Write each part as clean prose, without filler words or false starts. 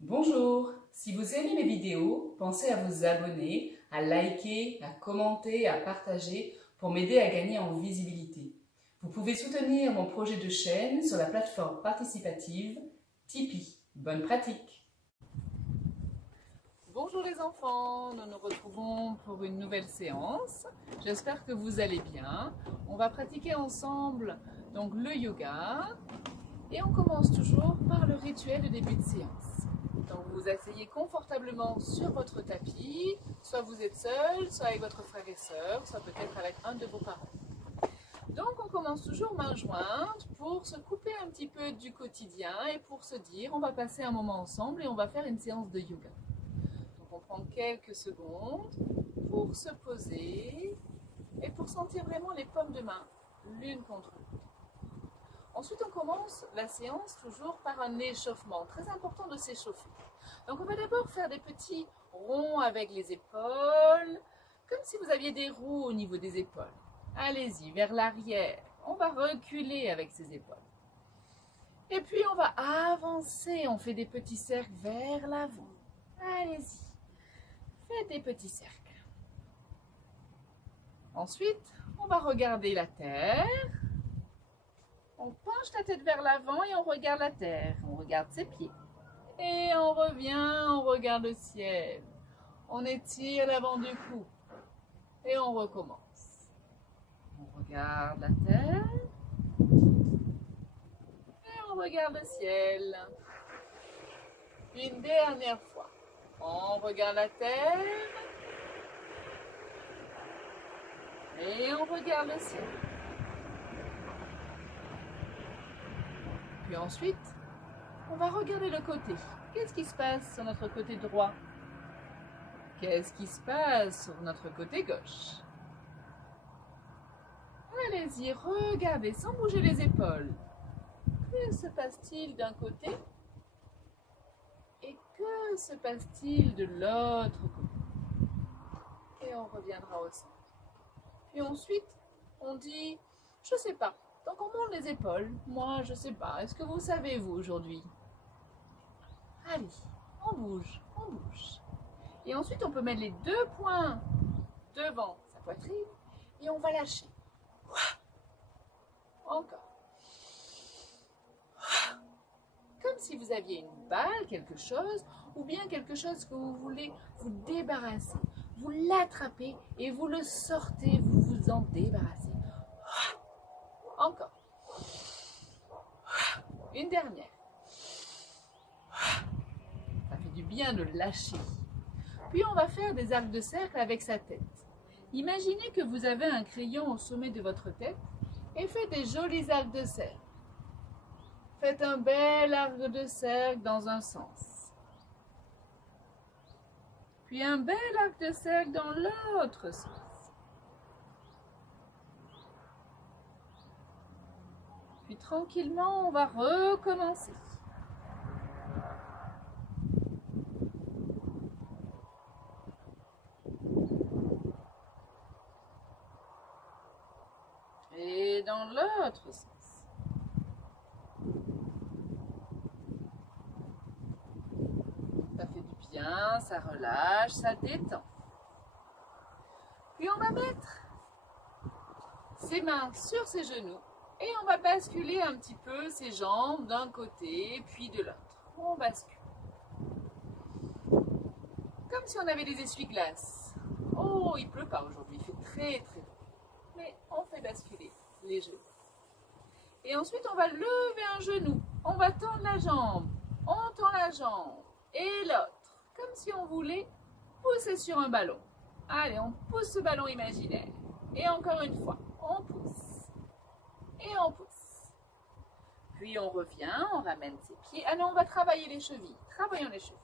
Bonjour, si vous aimez mes vidéos, pensez à vous abonner, à liker, à commenter, à partager pour m'aider à gagner en visibilité. Vous pouvez soutenir mon projet de chaîne sur la plateforme participative Tipeee. Bonne pratique! Bonjour les enfants, nous nous retrouvons pour une nouvelle séance. J'espère que vous allez bien. On va pratiquer ensemble donc le yoga et on commence toujours par le rituel de début de séance. Donc vous vous asseyez confortablement sur votre tapis, soit vous êtes seul, soit avec votre frère et sœur, soit peut-être avec un de vos parents. Donc on commence toujours main jointe pour se couper un petit peu du quotidien et pour se dire on va passer un moment ensemble et on va faire une séance de yoga. Donc on prend quelques secondes pour se poser et pour sentir vraiment les paumes de main l'une contre l'autre. Ensuite, on commence la séance toujours par un échauffement. Très important de s'échauffer. Donc, on va d'abord faire des petits ronds avec les épaules, comme si vous aviez des roues au niveau des épaules. Allez-y, vers l'arrière. On va reculer avec ses épaules. Et puis, on va avancer. On fait des petits cercles vers l'avant. Allez-y. Faites des petits cercles. Ensuite, on va regarder la terre. On penche la tête vers l'avant et on regarde la terre. On regarde ses pieds. Et on revient, on regarde le ciel. On étire l'avant du cou. Et on recommence. On regarde la terre. Et on regarde le ciel. Une dernière fois. On regarde la terre. Et on regarde le ciel. Puis ensuite, on va regarder le côté. Qu'est-ce qui se passe sur notre côté droit? Qu'est-ce qui se passe sur notre côté gauche? Allez-y, regardez sans bouger les épaules. Que se passe-t-il d'un côté? Et que se passe-t-il de l'autre côté? Et on reviendra au centre. Puis ensuite, on dit, je sais pas. Donc on monte les épaules. Moi, je sais pas. Est-ce que vous savez, vous, aujourd'hui? Allez, on bouge, on bouge. Et ensuite, on peut mettre les deux poings devant sa poitrine et on va lâcher. Encore. Comme si vous aviez une balle, quelque chose, ou bien quelque chose que vous voulez vous débarrasser. Vous l'attrapez et vous le sortez, vous vous en débarrassez. Encore. Une dernière. Ça fait du bien de lâcher. Puis on va faire des arcs de cercle avec sa tête. Imaginez que vous avez un crayon au sommet de votre tête et faites des jolis arcs de cercle. Faites un bel arc de cercle dans un sens. Puis un bel arc de cercle dans l'autre sens. Puis tranquillement, on va recommencer. Et dans l'autre sens. Ça fait du bien, ça relâche, ça détend. Puis on va mettre ses mains sur ses genoux. Et on va basculer un petit peu ses jambes d'un côté puis de l'autre. On bascule. Comme si on avait des essuie-glaces. Oh, il pleut pas aujourd'hui, il fait très très beau. Mais on fait basculer les genoux. Et ensuite, on va lever un genou. On va tendre la jambe. On tend la jambe. Et l'autre. Comme si on voulait pousser sur un ballon. Allez, on pousse ce ballon imaginaire. Et encore une fois, on pousse. Et on pousse. Puis on revient, on ramène ses pieds. Ah non, on va travailler les chevilles. Travaillons les chevilles.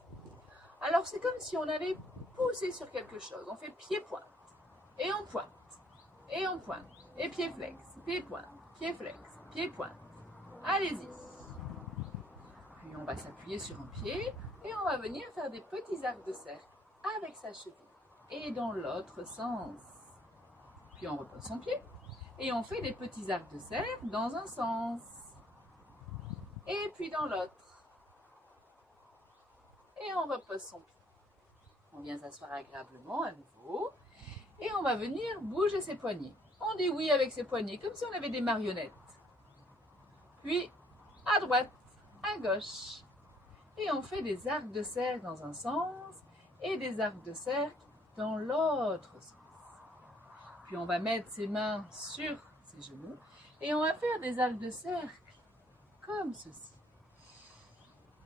Alors c'est comme si on allait pousser sur quelque chose. On fait pied-pointe. Et on pointe. Et on pointe. Et pied-flex. Pied-pointe. Pied-flex. Pied-pointe. Allez-y. Puis on va s'appuyer sur un pied. Et on va venir faire des petits arcs de cercle avec sa cheville. Et dans l'autre sens. Puis on repose son pied. Et on fait des petits arcs de cercle dans un sens. Et puis dans l'autre. et on repose son pied. On vient s'asseoir agréablement à nouveau et on va venir bouger ses poignets. On dit oui avec ses poignets, comme si on avait des marionnettes. Puis, à droite, à gauche. Et on fait des arcs de cercle dans un sens et des arcs de cercle dans l'autre sens. Puis on va mettre ses mains sur ses genoux et on va faire des arcs de cercle comme ceci.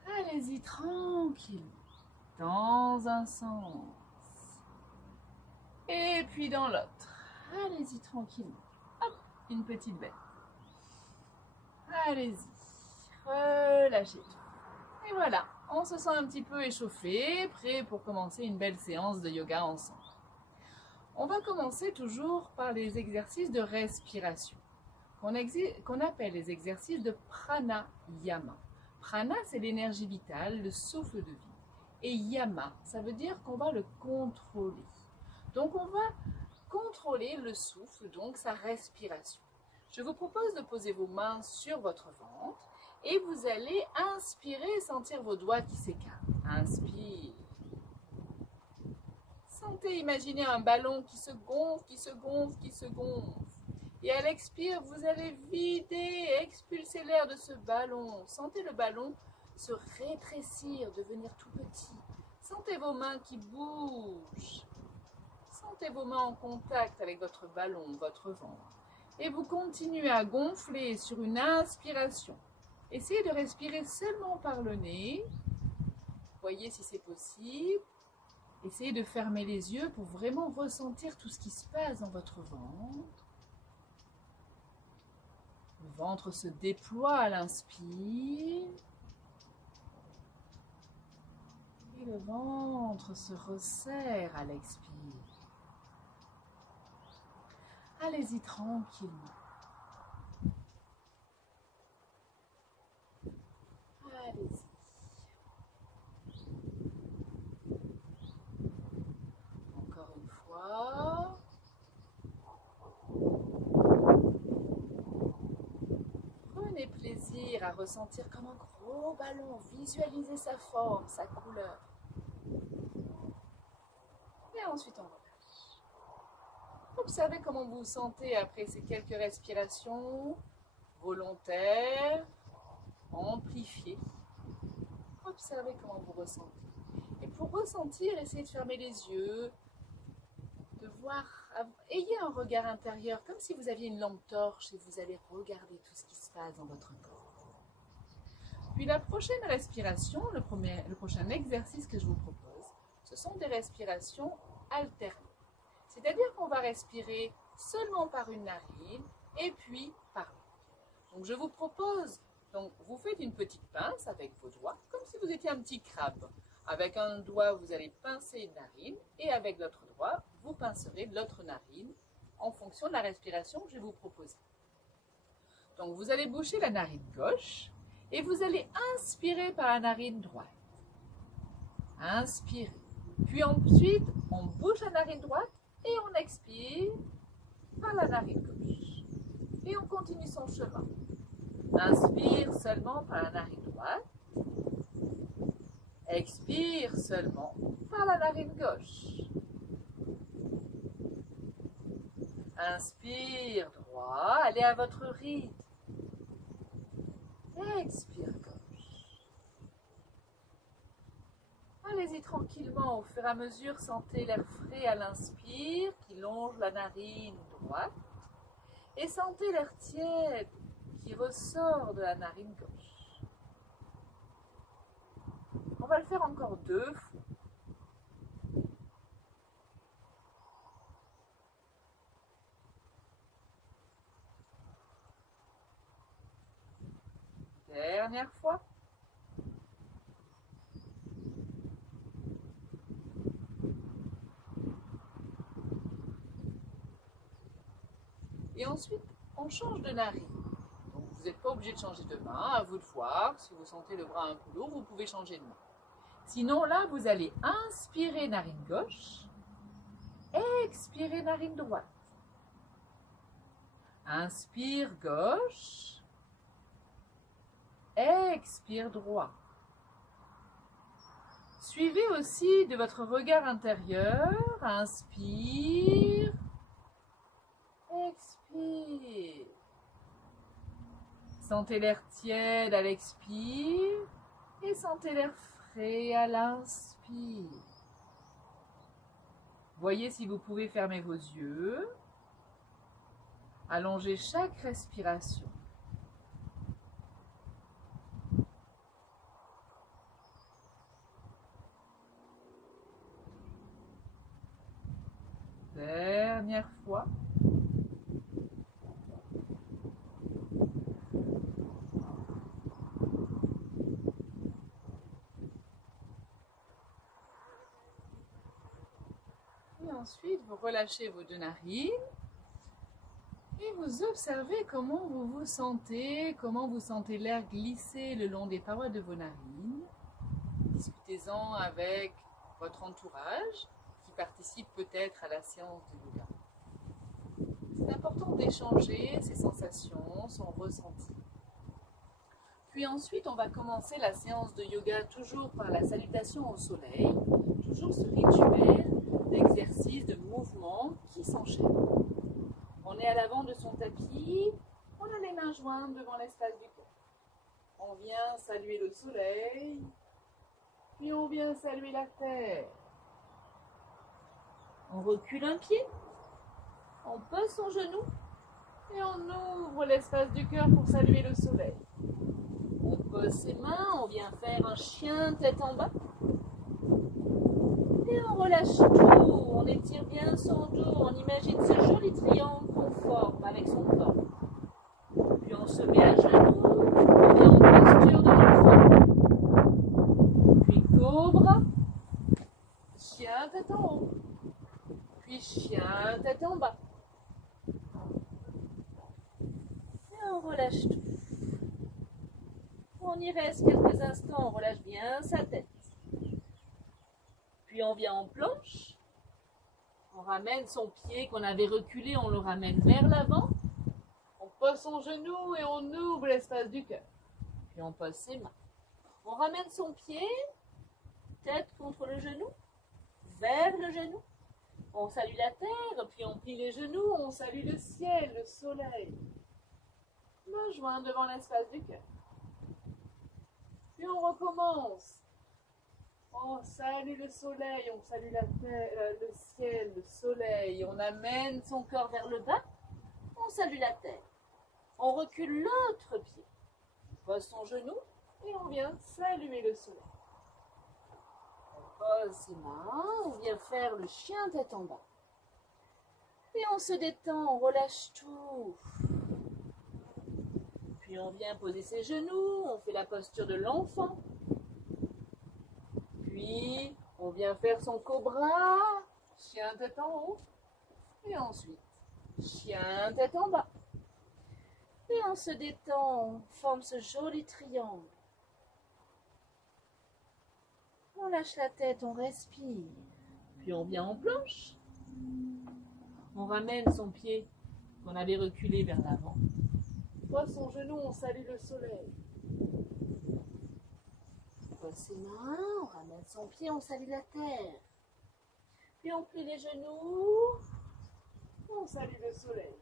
Allez-y tranquillement, dans un sens et puis dans l'autre. Allez-y tranquillement. Hop, une petite bête. Allez-y, relâchez tout. Et voilà, on se sent un petit peu échauffé, prêt pour commencer une belle séance de yoga ensemble. On va commencer toujours par les exercices de respiration, qu'on appelle les exercices de pranayama. Prana, c'est l'énergie vitale, le souffle de vie. Et yama, ça veut dire qu'on va le contrôler. Donc on va contrôler le souffle, donc sa respiration. Je vous propose de poser vos mains sur votre ventre et vous allez inspirer et sentir vos doigts qui s'écartent. Inspire. Sentez, imaginez un ballon qui se gonfle, qui se gonfle, qui se gonfle. Et à l'expire, vous allez vider, expulser l'air de ce ballon. Sentez le ballon se rétrécir, devenir tout petit. Sentez vos mains qui bougent. Sentez vos mains en contact avec votre ballon, votre ventre. Et vous continuez à gonfler sur une inspiration. Essayez de respirer seulement par le nez. Voyez si c'est possible. Essayez de fermer les yeux pour vraiment ressentir tout ce qui se passe dans votre ventre. Le ventre se déploie à l'inspire. Et le ventre se resserre à l'expire. Allez-y tranquillement. Allez-y. Encore une fois. Prenez plaisir à ressentir comme un gros ballon. Visualisez sa forme, sa couleur. Et ensuite on relâche. Observez comment vous vous sentez après ces quelques respirations volontaires, amplifiées. Observez comment vous ressentez. Et pour ressentir, essayez de fermer les yeux, de voir, ayez un regard intérieur, comme si vous aviez une lampe torche et vous allez regarder tout ce qui se passe dans votre corps. Puis la prochaine respiration, le prochain exercice que je vous propose, ce sont des respirations alternées. C'est-à-dire qu'on va respirer seulement par une narine et puis par l'autre. Donc je vous propose, vous faites une petite pince avec vos doigts, comme si vous étiez un petit crabe. Avec un doigt, vous allez pincer une narine et avec l'autre doigt, vous pincerez l'autre narine en fonction de la respiration que je vais vous proposer. Donc vous allez boucher la narine gauche et vous allez inspirer par la narine droite. Inspirez. Puis ensuite, on bouche la narine droite et on expire par la narine gauche. Et on continue son chemin. Inspire seulement par la narine droite. Expire seulement par la narine gauche. Inspire droit, allez à votre rythme. Expire gauche. Allez-y tranquillement, au fur et à mesure, sentez l'air frais à l'inspire qui longe la narine droite et sentez l'air tiède qui ressort de la narine gauche. On va le faire encore 2 fois. Dernière fois. Et ensuite, on change de narine. Donc, vous n'êtes pas obligé de changer de main, à vous de voir. Si vous sentez le bras un peu lourd, vous pouvez changer de main. Sinon, là, vous allez inspirer narine gauche, expirer narine droite. Inspire gauche, expire droit. Suivez aussi de votre regard intérieur. Inspire. Expire. Sentez l'air tiède à l'expire et sentez l'air frais à l'inspire. Voyez si vous pouvez fermer vos yeux. Allongez chaque respiration. Dernière fois. Et ensuite, vous relâchez vos deux narines et vous observez comment vous vous sentez, comment vous sentez l'air glisser le long des parois de vos narines. Discutez-en avec votre entourage qui participe peut-être à la séance de yoga. C'est important d'échanger ses sensations, son ressenti. Puis ensuite, on va commencer la séance de yoga toujours par la salutation au soleil, toujours ce rituel d'exercice, de mouvement qui s'enchaîne. On est à l'avant de son tapis, on a les mains jointes devant l'espace du cœur. On vient saluer le soleil, puis on vient saluer la terre. On recule un pied, on pose son genou et on ouvre l'espace du cœur pour saluer le soleil. On pose ses mains, on vient faire un chien tête en bas. Et on relâche tout, on étire bien son dos, on imagine ce joli triangle qu'on forme avec son corps. Puis on se met à genoux, on est en posture de l'enfant. Puis cobra, chien tête en haut. Puis chien tête en bas. Et on relâche tout. On y reste quelques instants, on relâche bien sa tête. Puis on vient en planche, on ramène son pied qu'on avait reculé, on le ramène vers l'avant, on pose son genou et on ouvre l'espace du cœur. Puis on pose ses mains. On ramène son pied, tête contre le genou, vers le genou. On salue la terre, puis on plie les genoux, on salue le ciel, le soleil. Main jointe devant l'espace du cœur. Puis on recommence. On salue le soleil, on salue la terre, le ciel, le soleil. On amène son corps vers le bas. On salue la terre. On recule l'autre pied. On pose son genou et on vient saluer le soleil. On pose ses mains, on vient faire le chien tête en bas. Et on se détend, on relâche tout. Puis on vient poser ses genoux, on fait la posture de l'enfant. Puis, on vient faire son cobra, chien tête en haut. Et ensuite, chien tête en bas. Et on se détend, on forme ce joli triangle. On lâche la tête, on respire. Puis on vient en planche. On ramène son pied qu'on avait reculé vers l'avant. On pose son genou, on salue le soleil. On pose ses mains, on ramène son pied, on salue la terre. Puis on plie les genoux, on salue le soleil.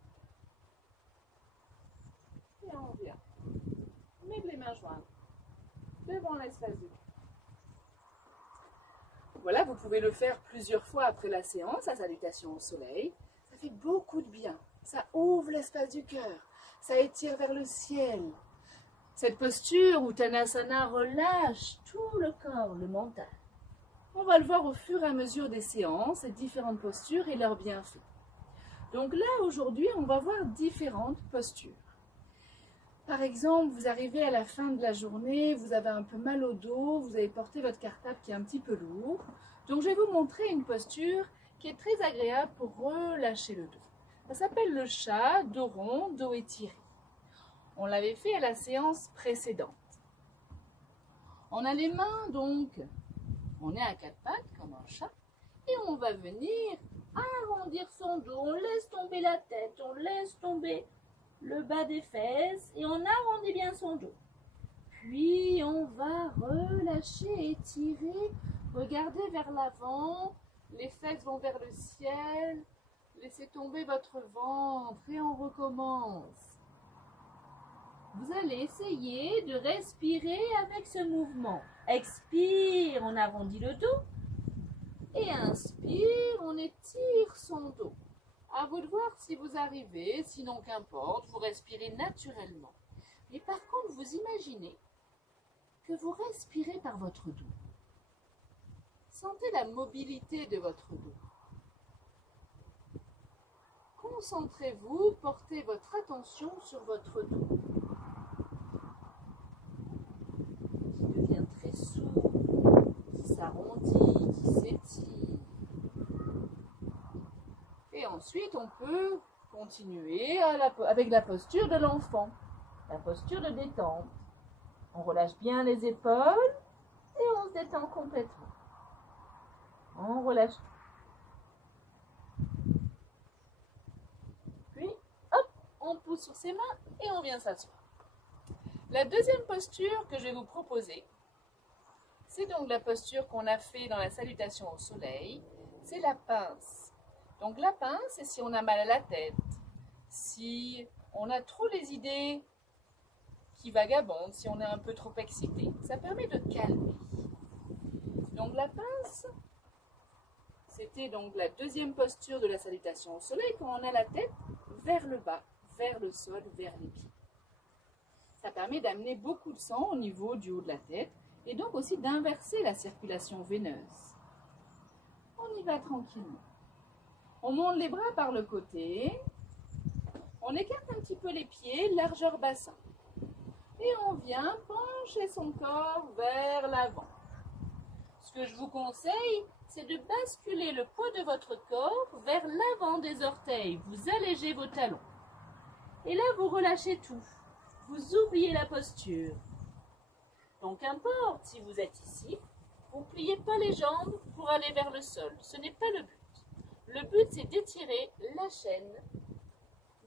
Et on vient. On met les mains jointes devant l'espace du cœur. Voilà, vous pouvez le faire plusieurs fois après la séance, la salutation au soleil. Ça fait beaucoup de bien. Ça ouvre l'espace du cœur. Ça étire vers le ciel. Cette posture, Uttanasana, relâche tout le corps, le mental. On va le voir au fur et à mesure des séances, ces différentes postures et leurs bienfaits. Donc là, aujourd'hui, on va voir différentes postures. Par exemple, vous arrivez à la fin de la journée, vous avez un peu mal au dos, vous avez porté votre cartable qui est un petit peu lourd. Donc je vais vous montrer une posture qui est très agréable pour relâcher le dos. Ça s'appelle le chat, dos rond, dos étiré. On l'avait fait à la séance précédente. On a les mains donc, on est à quatre pattes comme un chat et on va venir arrondir son dos, on laisse tomber la tête, on laisse tomber le bas des fesses et on arrondit bien son dos. Puis on va relâcher, étirer Regardez vers l'avant, les fesses vont vers le ciel, laissez tomber votre ventre et on recommence. Vous allez essayer de respirer avec ce mouvement. Expire, on arrondit le dos. Et inspire, on étire son dos. À vous de voir si vous arrivez, sinon qu'importe, vous respirez naturellement. Mais par contre, vous imaginez que vous respirez par votre dos. Sentez la mobilité de votre dos. Concentrez-vous, portez votre attention sur votre dos. Qui devient très souple, qui s'arrondit, qui s'étire. Et ensuite, on peut continuer avec la posture de l'enfant, la posture de détente. On relâche bien les épaules et on se détend complètement. On relâche. Puis, hop, on pousse sur ses mains et on vient s'asseoir. La deuxième posture que je vais vous proposer, c'est donc la posture qu'on a fait dans la salutation au soleil, c'est la pince. Donc la pince, c'est si on a mal à la tête, si on a trop les idées qui vagabondent, si on est un peu trop excité. Ça permet de calmer. Donc la pince, c'était donc la deuxième posture de la salutation au soleil, quand on a la tête vers le bas, vers le sol, vers les pieds. Ça permet d'amener beaucoup de sang au niveau du haut de la tête et donc aussi d'inverser la circulation veineuse. On y va tranquillement. On monte les bras par le côté, on écarte un petit peu les pieds, largeur bassin. Et on vient pencher son corps vers l'avant. Ce que je vous conseille, c'est de basculer le poids de votre corps vers l'avant des orteils. Vous allégez vos talons. Et là, vous relâchez tout. Vous oubliez la posture. Donc, qu'importe si vous êtes ici, vous ne pliez pas les jambes pour aller vers le sol. Ce n'est pas le but. Le but, c'est d'étirer la chaîne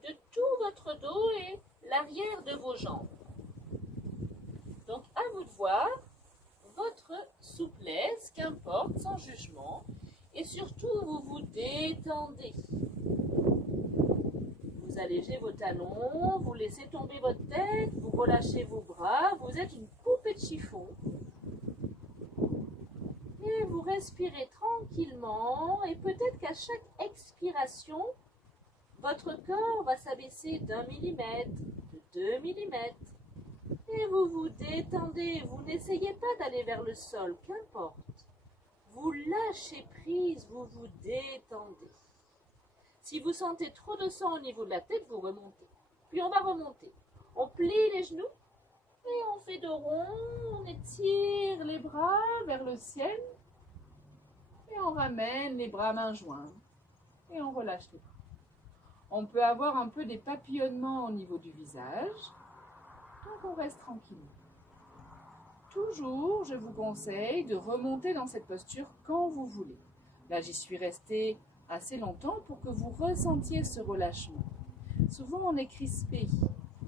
de tout votre dos et l'arrière de vos jambes. Donc, à vous de voir votre souplesse, qu'importe, sans jugement. Et surtout, vous vous détendez. Vous allégez vos talons, vous laissez tomber votre tête, vous relâchez vos bras. Vous êtes une poupée de chiffon. Et vous respirez tranquillement. Et peut-être qu'à chaque expiration, votre corps va s'abaisser d'1 millimètre, de 2 millimètres. Et vous vous détendez, vous n'essayez pas d'aller vers le sol, qu'importe. Vous lâchez prise, vous vous détendez. Si vous sentez trop de sang au niveau de la tête, vous remontez. Puis on va remonter. On plie les genoux et on fait dos rond, on étire les bras vers le ciel. Et on ramène les bras mains jointes. Et on relâche les bras. On peut avoir un peu des papillonnements au niveau du visage. Donc on reste tranquille. Toujours, je vous conseille de remonter dans cette posture quand vous voulez. Là, j'y suis restée assez longtemps pour que vous ressentiez ce relâchement. Souvent, on est crispé.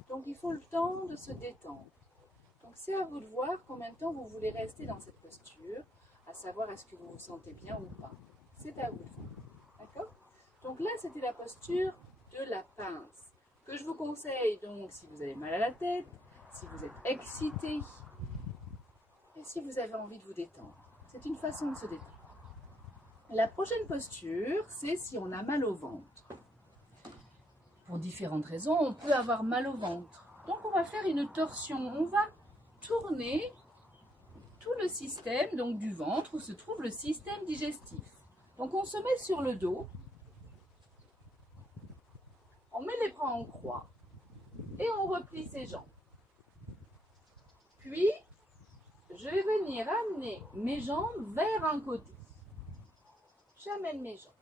Donc, il faut le temps de se détendre. Donc, c'est à vous de voir combien de temps vous voulez rester dans cette posture, à savoir est-ce que vous vous sentez bien ou pas. C'est à vous de voir. D'accord? Donc là, c'était la posture de la pince, que je vous conseille donc si vous avez mal à la tête, si vous êtes excité et si vous avez envie de vous détendre. C'est une façon de se détendre. La prochaine posture, c'est si on a mal au ventre. Pour différentes raisons, on peut avoir mal au ventre. Donc on va faire une torsion. On va tourner tout le système donc du ventre où se trouve le système digestif. Donc on se met sur le dos. On met les bras en croix et on replie ses jambes. Puis, je vais venir amener mes jambes vers un côté. J'amène mes jambes.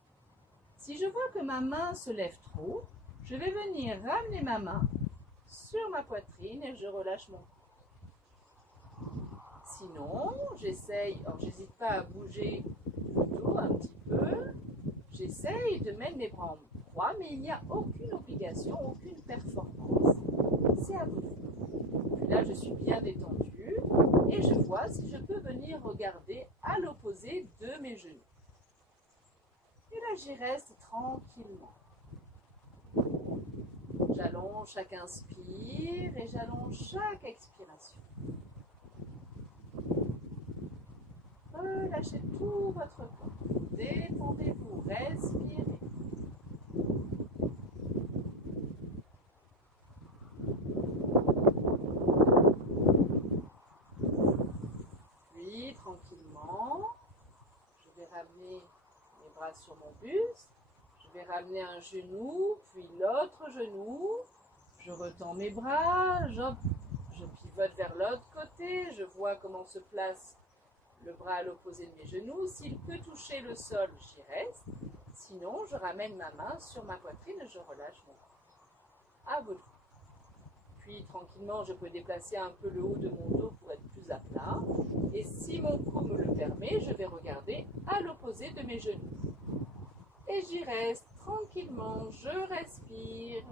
Si je vois que ma main se lève trop, je vais venir ramener ma main sur ma poitrine et je relâche mon cou. Sinon, j'essaye, alors j'hésite pas à bouger le dos un petit peu, j'essaye de mettre mes bras en croix, mais il n'y a aucune obligation, aucune performance. C'est à vous de faire. Là, je suis bien détendue et je vois si je peux venir regarder à l'opposé mes genoux. Et là, j'y reste tranquillement. J'allonge chaque inspire et j'allonge chaque expiration. Relâchez tout votre corps. Détendez-vous, respirez. Puis, tranquillement, je vais ramener mes bras sur mon buste. Je vais ramener un genou, puis l'autre genou. Je retends mes bras, je pivote vers l'autre côté. Je vois comment se place le bras à l'opposé de mes genoux. S'il peut toucher le sol, j'y reste. Sinon, je ramène ma main sur ma poitrine et je relâche mon bras. À vous de voir. Puis, tranquillement, je peux déplacer un peu le haut de mon dos pour être plus à plat. Et si mon cou me le permet, je vais regarder à l'opposé de mes genoux. Et j'y reste tranquillement, je respire.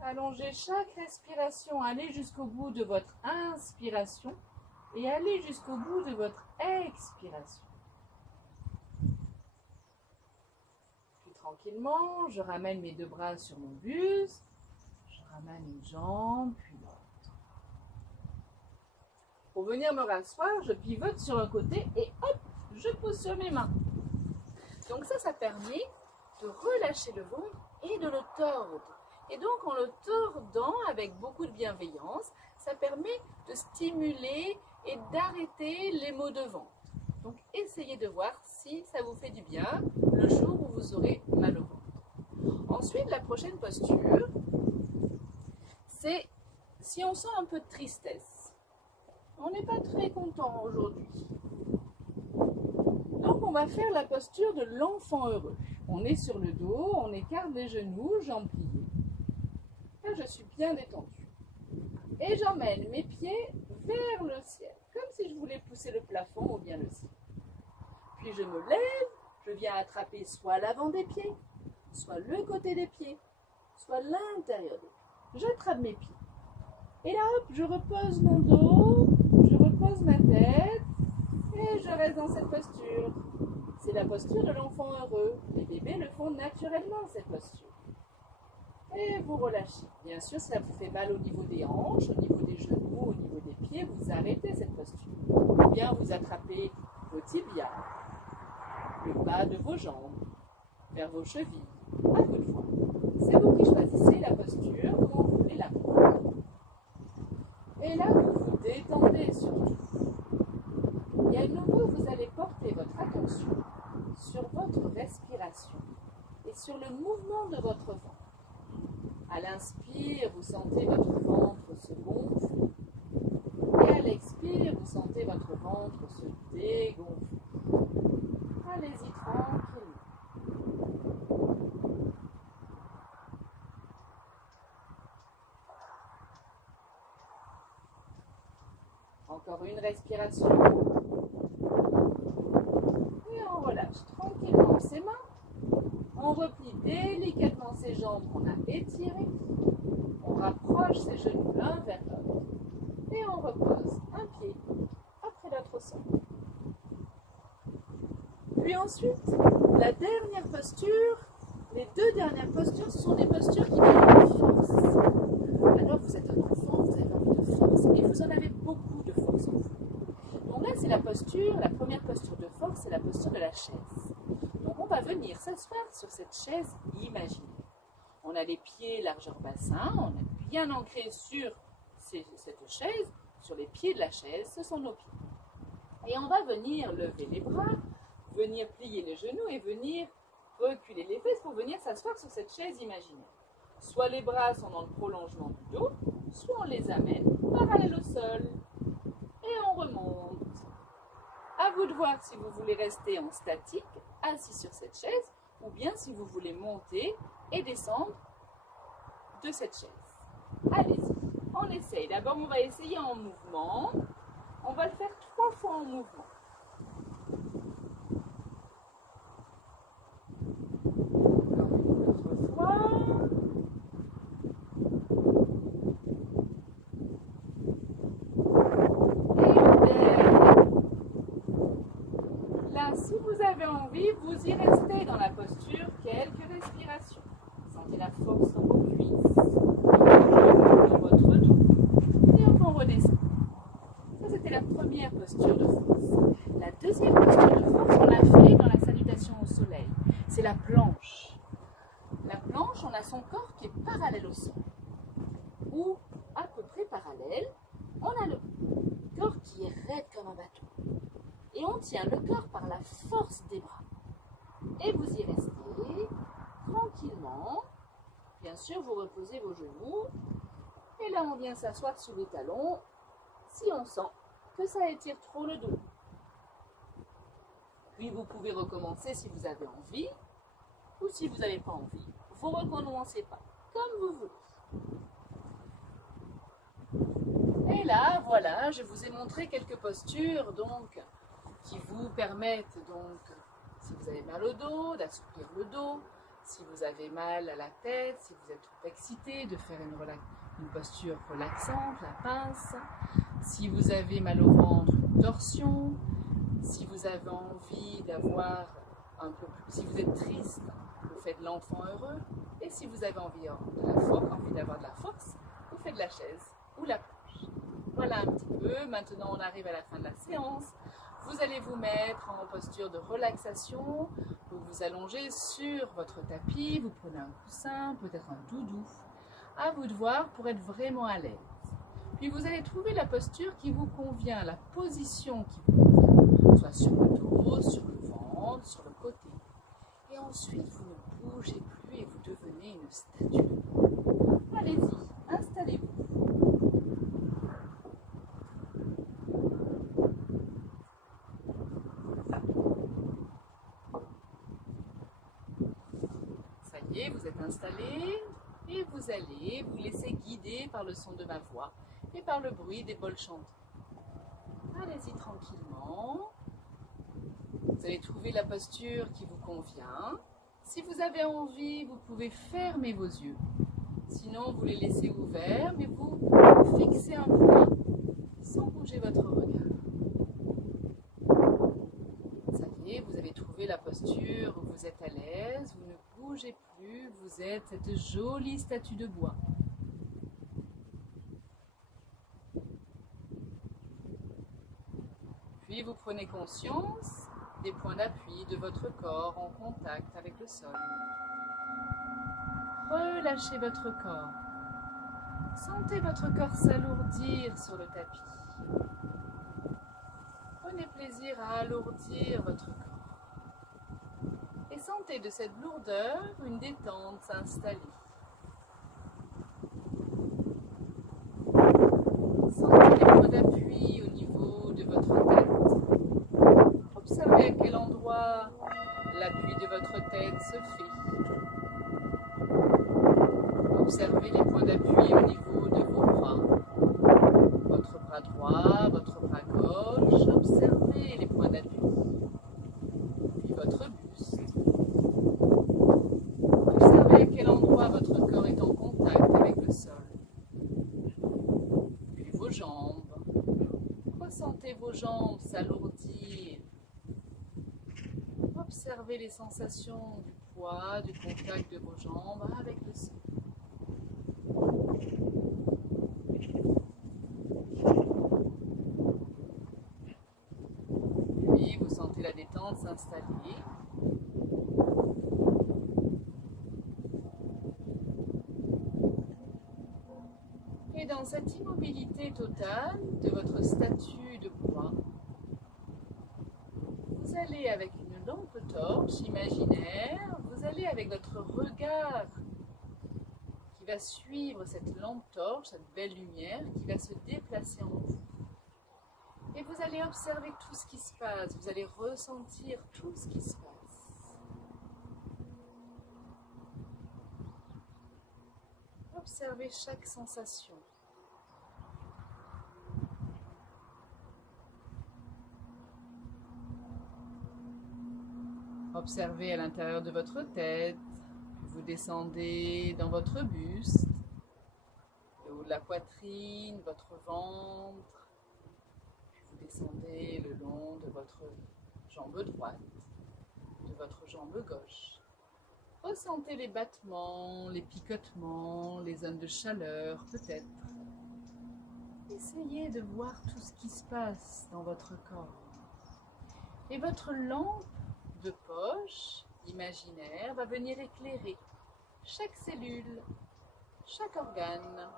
Allongez chaque respiration, allez jusqu'au bout de votre inspiration et allez jusqu'au bout de votre expiration. Puis tranquillement, je ramène mes deux bras sur mon buste, je ramène une jambe, puis l'autre. Pour venir me rasseoir, je pivote sur un côté et hop, je pose sur mes mains. Donc ça permet de relâcher le ventre et de le tordre. Et donc, en le tordant avec beaucoup de bienveillance, ça permet de stimuler et d'arrêter les maux de ventre. Donc, essayez de voir si ça vous fait du bien le jour où vous aurez mal au ventre. Ensuite, la prochaine posture, c'est si on sent un peu de tristesse. On n'est pas très content aujourd'hui. Donc, on va faire la posture de l'enfant heureux. On est sur le dos, on écarte les genoux, jambes pliées. Là, je suis bien détendue. Et j'emmène mes pieds vers le ciel, comme si je voulais pousser le plafond ou bien le ciel. Puis je me lève, je viens attraper soit l'avant des pieds, soit le côté des pieds, soit l'intérieur des pieds. J'attrape mes pieds. Et là, hop, je repose mon dos, je repose ma tête, et je reste dans cette posture. C'est la posture de l'enfant heureux. Les bébés le font naturellement, cette posture. Et vous relâchez. Bien sûr, si ça vous fait mal au niveau des hanches, au niveau des genoux, au niveau des pieds, vous arrêtez cette posture. Ou bien vous attrapez vos tibias, le bas de vos jambes, vers vos chevilles. À vous de voir. C'est vous qui choisissez la posture, comment vous voulez la prendre. Et là, vous vous détendez surtout. Et à nouveau, vous allez porter votre attention sur votre respiration et sur le mouvement de votre ventre. À l'inspire, vous sentez votre ventre se gonfler. Et à l'expire, vous sentez votre ventre se dégonfler. Allez-y tranquillement. Encore une respiration. Et on relâche tranquillement ses mains. On replie délicatement ses jambes qu'on a étirées. On rapproche ses genoux l'un vers l'autre. Et on repose un pied après l'autre au sol. Puis ensuite, la dernière posture, les deux dernières postures, ce sont des postures qui donnent de force. Alors vous êtes un enfant, vous avez envie de force et vous en avez beaucoup de force en vous. Donc là, c'est la première posture de force, c'est la posture de la chaise. Donc on va venir s'asseoir sur cette chaise imaginaire. On a les pieds largeur bassin, on est bien ancré sur cette chaise, sur les pieds de la chaise, ce sont nos pieds. Et on va venir lever les bras, venir plier les genoux et venir reculer les fesses pour venir s'asseoir sur cette chaise imaginaire. Soit les bras sont dans le prolongement du dos, soit on les amène parallèles au sol. Et on remonte. À vous de voir si vous voulez rester en statique, assis sur cette chaise, ou bien si vous voulez monter et descendre de cette chaise. Allez-y, on essaye. D'abord, on va essayer en mouvement. On va le faire 3 fois en mouvement. Encore une autre fois. Et une envie, vous y restez dans la posture quelques respirations. Sentez la force dans vos cuisses, dans votre dos, et on redescend. Ça, c'était la première posture de force. La deuxième posture de force, on l'a fait dans la salutation au soleil. C'est la planche. La planche, on a son corps qui est parallèle au sol. Ou à peu près parallèle, on a le corps qui est raide comme un bateau. Et on tient le corps par la force des bras. Et vous y restez tranquillement. Bien sûr, vous reposez vos genoux. Et là, on vient s'asseoir sur les talons si on sent que ça étire trop le dos. Puis vous pouvez recommencer si vous avez envie ou si vous n'avez pas envie. Vous ne recommencez pas, comme vous voulez. Et là, voilà, je vous ai montré quelques postures donc, qui vous permettent, donc, si vous avez mal au dos, d'assouplir le dos, si vous avez mal à la tête, si vous êtes trop excité, de faire une posture relaxante, la pince. Si vous avez mal au ventre, une torsion. Si vous avez envie d'avoir un peu plus, si vous êtes triste, vous faites l'enfant heureux. Et si vous avez envie d'avoir de la force, vous faites de la chaise ou la planche. Voilà un petit peu. Maintenant, on arrive à la fin de la séance. Vous allez vous mettre en posture de relaxation. Vous vous allongez sur votre tapis. Vous prenez un coussin, peut-être un doudou. À vous de voir pour être vraiment à l'aise. Puis vous allez trouver la posture qui vous convient, la position qui vous convient, soit sur le dos, sur le ventre, sur le côté. Et ensuite, vous ne bougez plus et vous devenez une statue. Allez-y, installez-vous. Ça y est, vous êtes installé et vous allez vous laisser guider par le son de ma voix et par le bruit des bols chantants. Allez-y tranquillement. Vous allez trouver la posture qui vous convient. Si vous avez envie, vous pouvez fermer vos yeux. Sinon, vous les laissez ouverts, mais vous fixez un point sans bouger votre regard. Ça y est, vous avez trouvé la posture où vous êtes à l'aise, vous ne bougez plus, vous êtes cette jolie statue de bois. Puis vous prenez conscience des points d'appui de votre corps en contact avec le sol. Relâchez votre corps. Sentez votre corps s'alourdir sur le tapis. Prenez plaisir à alourdir votre corps. Et sentez de cette lourdeur une détente s'installer. Sentez les points d'appui au niveau de votre tête. Observez à quel endroit l'appui de votre tête se fait. Observez les points d'appui au niveau de vos bras. Votre bras droit, votre bras gauche. Observez les points d'appui. Puis votre buste. Observez à quel endroit votre corps est en contact avec le sol. Puis vos jambes. Ressentez vos jambes s'alourdir. Observez les sensations du poids, du contact de vos jambes avec le sol. Puis vous sentez la détente s'installer. Et dans cette immobilité totale de votre statue de bois, vous allez avec une lampe torche imaginaire, vous allez avec votre regard qui va suivre cette lampe torche, cette belle lumière qui va se déplacer en vous. Et vous allez observer tout ce qui se passe, vous allez ressentir tout ce qui se passe. Observez chaque sensation. Observez à l'intérieur de votre tête, vous descendez dans votre buste, le haut de la poitrine, votre ventre, puis vous descendez le long de votre jambe droite, votre jambe gauche. Ressentez les battements, les picotements, les zones de chaleur peut-être. Essayez de voir tout ce qui se passe dans votre corps. Et votre lampe de poche imaginaire va venir éclairer chaque cellule, chaque organe.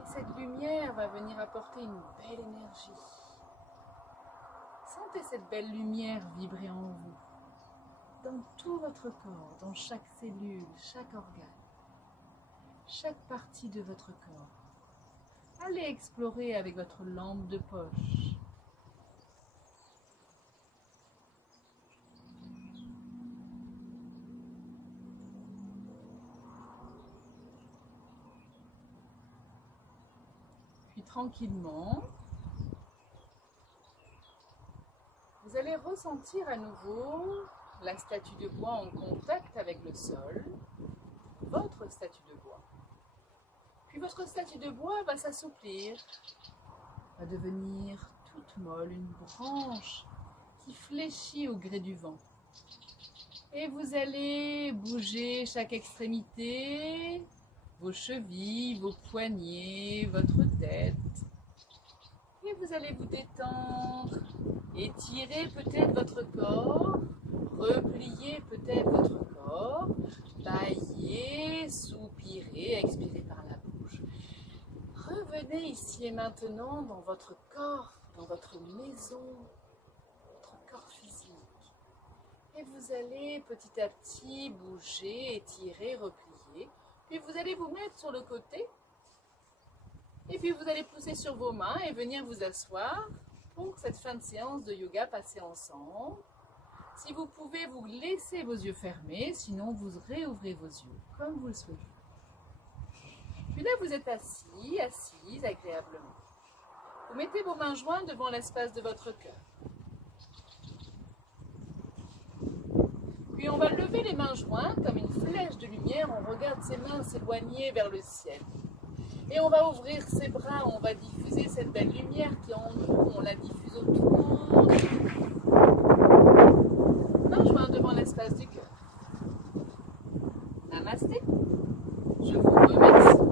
Et cette lumière va venir apporter une belle énergie. Sentez cette belle lumière vibrer en vous, dans tout votre corps, dans chaque cellule, chaque organe, chaque partie de votre corps. Allez explorer avec votre lampe de poche. Puis tranquillement, vous allez ressentir à nouveau la statue de bois en contact avec le sol, votre statue de bois. Puis votre statue de bois va s'assouplir, va devenir toute molle, une branche qui fléchit au gré du vent. Et vous allez bouger chaque extrémité, vos chevilles, vos poignets, votre tête. Et vous allez vous détendre, étirer peut-être votre corps, replier peut-être votre corps, bailler, soupirer, expirer par la bouche. Revenez ici et maintenant dans votre corps, dans votre maison, votre corps physique. Et vous allez petit à petit bouger, étirer, replier. Puis vous allez vous mettre sur le côté. Et puis vous allez pousser sur vos mains et venir vous asseoir pour cette fin de séance de yoga passée ensemble. Si vous pouvez, vous laissez vos yeux fermés, sinon vous réouvrez vos yeux comme vous le souhaitez. Puis là, vous êtes assis, assise agréablement. Vous mettez vos mains jointes devant l'espace de votre cœur. Puis on va lever les mains jointes comme une flèche de lumière. On regarde ses mains s'éloigner vers le ciel. Et on va ouvrir ses bras, on va diffuser cette belle lumière qui est en nous, on la diffuse autour. Mains jointes devant l'espace du cœur. Namasté. Je vous remercie.